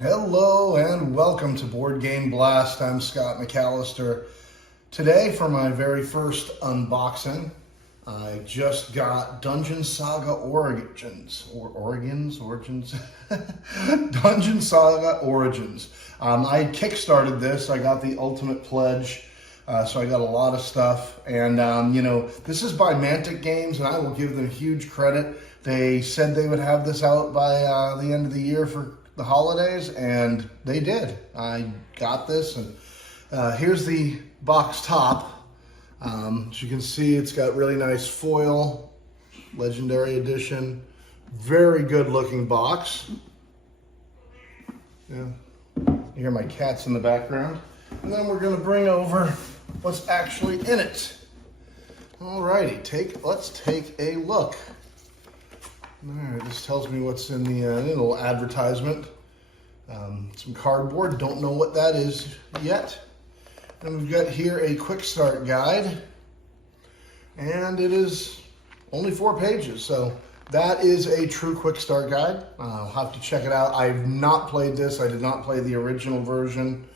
Hello and welcome to Board Game Blast. I'm Scott McAllister. Today for my very first unboxing, I just got Dungeon Saga Origins. Dungeon Saga Origins. I kickstarted this. I got the ultimate pledge, so I got a lot of stuff. And this is by Mantic Games, and I will give them huge credit. They said they would have this out by the end of the year for the holidays, and they did. I got this, and here's the box top. As you can see, it's got really nice foil, legendary edition, very good looking box. Yeah, you hear my cats in the background. And then we're gonna bring over what's actually in it. Alrighty, let's take a look. All right, this tells me what's in the little advertisement. Some cardboard, don't know what that is yet. And we've got here a quick start guide. And it is only 4 pages, so that is a true quick start guide. I'll have to check it out. I've not played this. I did not play the original version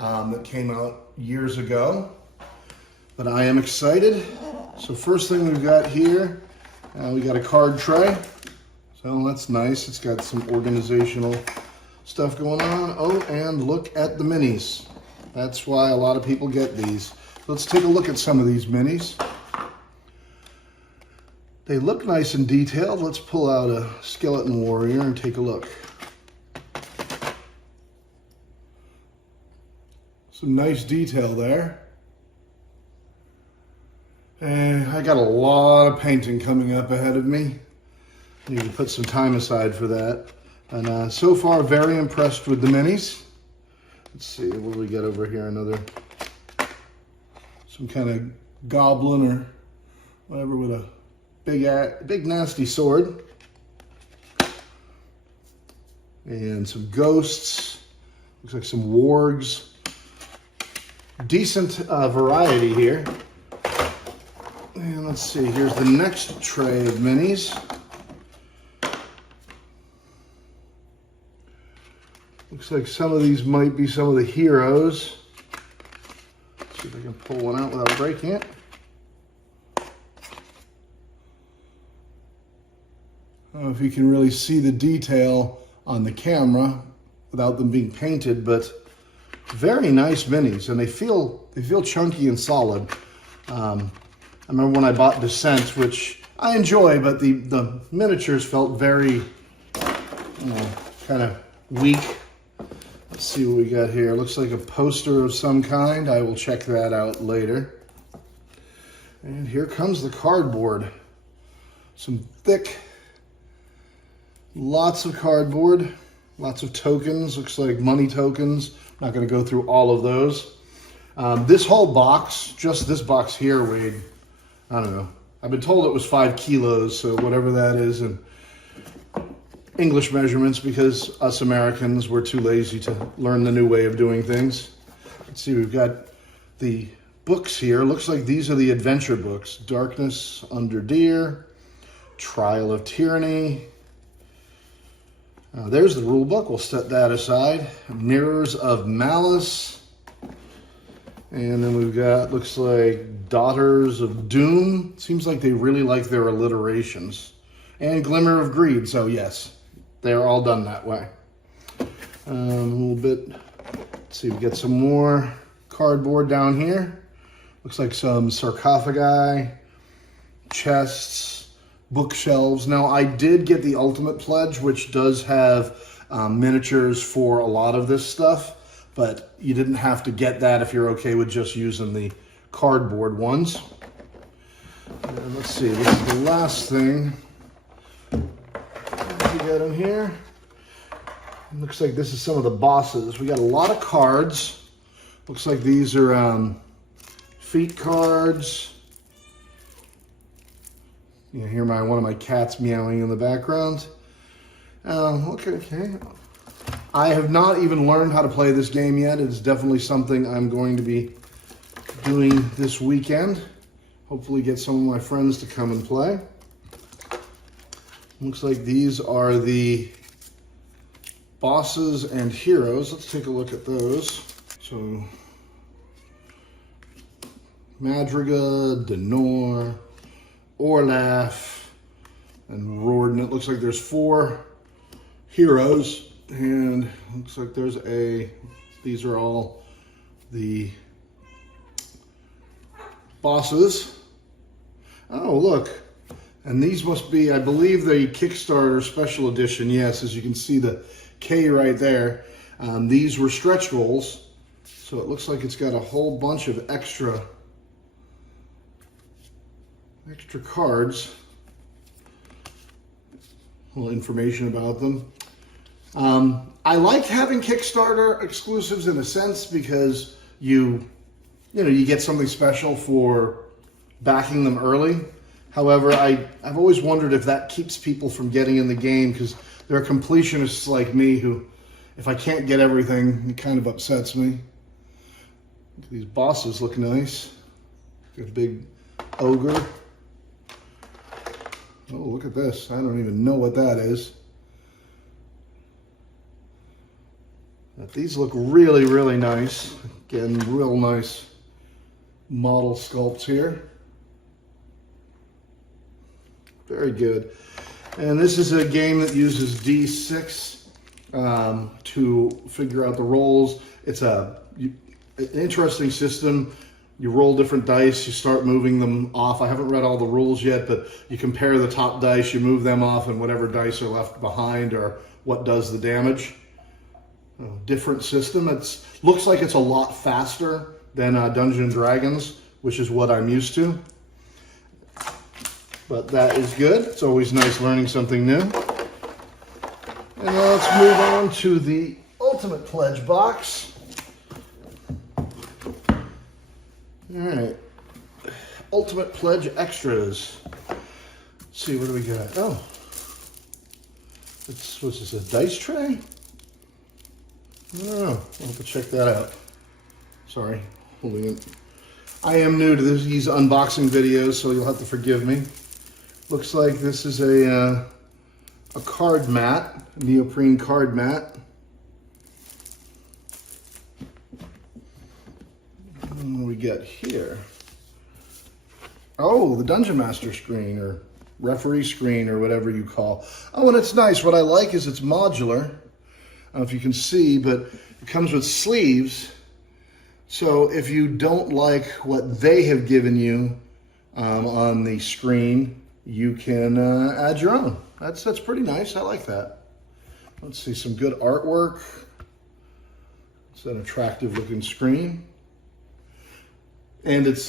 that came out years ago. But I am excited. So first thing we've got here, we got a card tray. So that's nice. It's got some organizational stuff going on. Oh, and look at the minis. That's why a lot of people get these. Let's take a look at some of these minis. They look nice and detailed. Let's pull out a skeleton warrior and take a look. Some nice detail there. And I got a lot of painting coming up ahead of me. Need to put some time aside for that. And so far, very impressed with the minis. Let's see, what do we got over here? Some kind of goblin or whatever with a big nasty sword. And some ghosts. Looks like some wargs. Decent variety here. And let's see, here's the next tray of minis. Looks like some of these might be some of the heroes. Let's see if I can pull one out without breaking it. I don't know if you can really see the detail on the camera without them being painted, but very nice minis, and they feel chunky and solid. I remember when I bought Descent, which I enjoy, but the miniatures felt very, kind of weak. Let's see what we got here. Looks like a poster of some kind. I will check that out later. And here comes the cardboard. Some thick, lots of cardboard, lots of tokens. Looks like money tokens. Not going to go through all of those. This whole box, just this box here, weighed, I don't know. I've been told it was 5 kilos, so whatever that is, and English measurements, because us Americans were too lazy to learn the new way of doing things. Let's see, we've got the books here. Looks like these are the adventure books. Darkness Under Deer, Trial of Tyranny. There's the rule book. We'll set that aside. Mirrors of Malice. And then we've got, looks like Daughters of Doom. Seems like they really like their alliterations. And Glimmer of Greed, so yes. They're all done that way. A little bit, let's see, we get some more cardboard down here. Looks like some sarcophagi, chests, bookshelves. Now, I did get the Ultimate Pledge, which does have miniatures for a lot of this stuff, but you didn't have to get that if you're okay with just using the cardboard ones. And let's see, this is the last thing we got in here. It looks like this is some of the bosses. We got a lot of cards. Looks like these are feat cards. You hear one of my cats meowing in the background. Okay. I have not even learned how to play this game yet. It's definitely something I'm going to be doing this weekend. Hopefully get some of my friends to come and play. Looks like these are the bosses and heroes. Let's take a look at those. So, Madriga, Denor, Orlaf, and Rorden. It looks like there's 4 heroes, and looks like there's these are all the bosses. Oh, look. And these must be, I believe, the Kickstarter Special Edition. Yes, as you can see the K right there. These were stretch goals. So it looks like it's got a whole bunch of extra cards. A little information about them. I like having Kickstarter exclusives in a sense because you get something special for backing them early. However, I've always wondered if that keeps people from getting in the game, because there are completionists like me who, if I can't get everything, it kind of upsets me. These bosses look nice. Got a big ogre. Oh, look at this. I don't even know what that is. But these look really, really nice. Again, real nice model sculpts here. Very good. And this is a game that uses D6 to figure out the rolls. It's an interesting system. You roll different dice, you start moving them off. I haven't read all the rules yet, but you compare the top dice, you move them off, and whatever dice are left behind are what does the damage. Different system. It looks like it's a lot faster than Dungeons & Dragons, which is what I'm used to. But that is good. It's always nice learning something new. And let's move on to the Ultimate Pledge box. All right, Ultimate Pledge Extras. Let's see, what do we got? Oh, what's this, a dice tray? I don't know, I'll have to check that out. Sorry, holding it. I am new to these unboxing videos, so you'll have to forgive me. Looks like this is a card mat, a neoprene card mat. What do we get here? Oh, the Dungeon Master screen, or referee screen, or whatever you call. Oh, and it's nice. What I like is it's modular. I don't know if you can see, but it comes with sleeves. So if you don't like what they have given you on the screen, you can add your own. That's pretty nice. I like that. Let's see, some good artwork. It's an attractive looking screen. And it's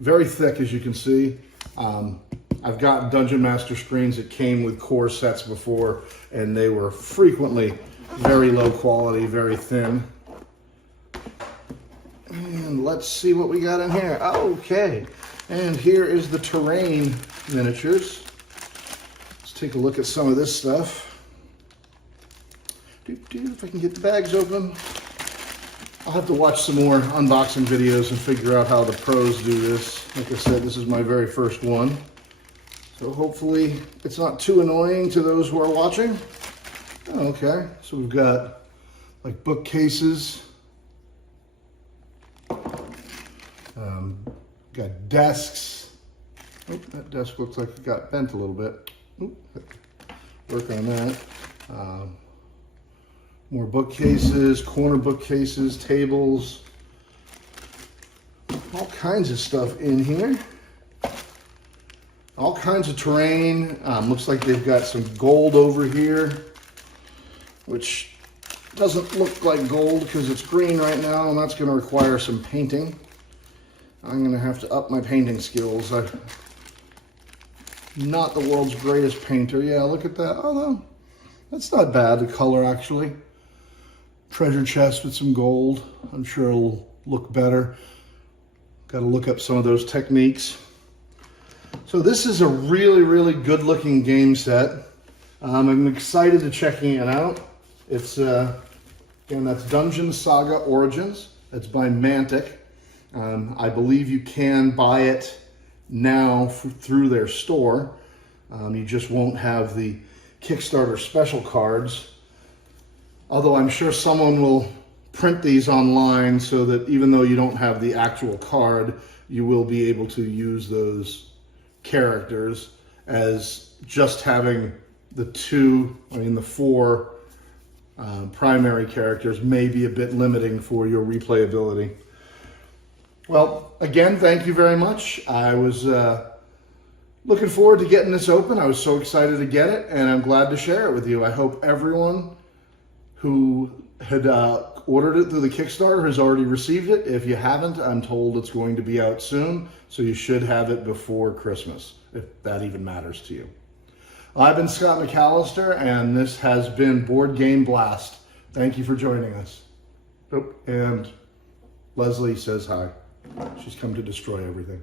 very thick, as you can see. I've got Dungeon Master screens that came with core sets before, and they were frequently very low quality, very thin. And let's see what we got in here. Okay, and here is the terrain miniatures. Let's take a look at some of this stuff. If I can get the bags open. I'll have to watch some more unboxing videos and figure out how the pros do this. Like I said, this is my very first one. So hopefully it's not too annoying to those who are watching. Oh, okay, so we've got like bookcases. Got desks. Oh, that desk looks like it got bent a little bit. Ooh, work on that. More bookcases, corner bookcases, tables, all kinds of stuff in here. All kinds of terrain. Looks like they've got some gold over here, which doesn't look like gold because it's green right now, and that's going to require some painting. I'm going to have to up my painting skills. I'm not the world's greatest painter. Yeah, look at that. Oh, no, that's not bad, the color actually. Treasure chest with some gold. I'm sure it'll look better. Got to look up some of those techniques. So this is a really, really good looking game set. I'm excited to checking it out. It's, again, that's Dungeon Saga Origins. That's by Mantic. I believe you can buy it now through their store. You just won't have the Kickstarter special cards. Although I'm sure someone will print these online so that even though you don't have the actual card, you will be able to use those characters, as just having the four primary characters may be a bit limiting for your replayability. Well, again, thank you very much. I was looking forward to getting this open. I was so excited to get it, and I'm glad to share it with you. I hope everyone who had ordered it through the Kickstarter has already received it. If you haven't, I'm told it's going to be out soon, so you should have it before Christmas, if that even matters to you. I've been Scott McAllister, and this has been Board Game Blast. Thank you for joining us. Oh, and Leslie says hi. She's come to destroy everything.